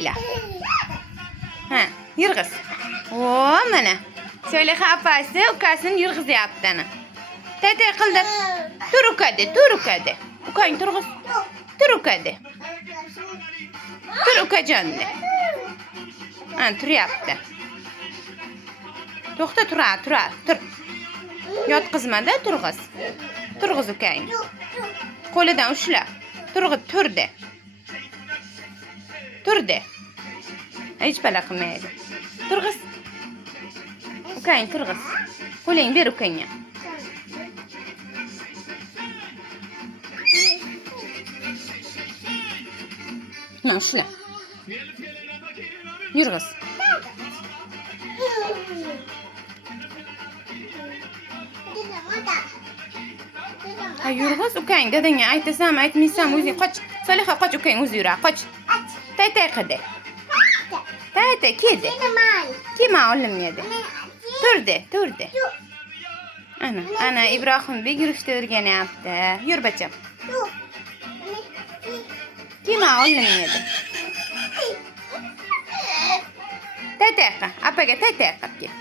ila. Ha, yirg'iz. O, mana. Soliha opasi ukasini yirg'izyapti ana. Tay qildi. Tur ukadi, tur ukadi. Ukang turg'iz. Tur ukadi. Tur ukajonde. Ha, turyapti. To'xta, tur. Yotqizmada, turg'iz. Turg'iz ukang. Qo'lidan ushla. Turg'iz, turdi. Turdi. Hech bala qilmaydi. Turg'iz. Ukang turg'iz. Qo'ling ber ukangga. Mana ushla. Yurg'iz. Ha, yurg'iz ukang. Dadangga aytasanmi, aytmaysanmi o'zing qoch. Soliha qoch ukang o'zi yurar. Qoch. Tay qildi. Tay keldi. Kema olimyadi. Turdi. Ana Ibrohimbek yurishni o'rganyapti. Yur bacham. Kema olimyadi. Tay apaga tay qilib kel.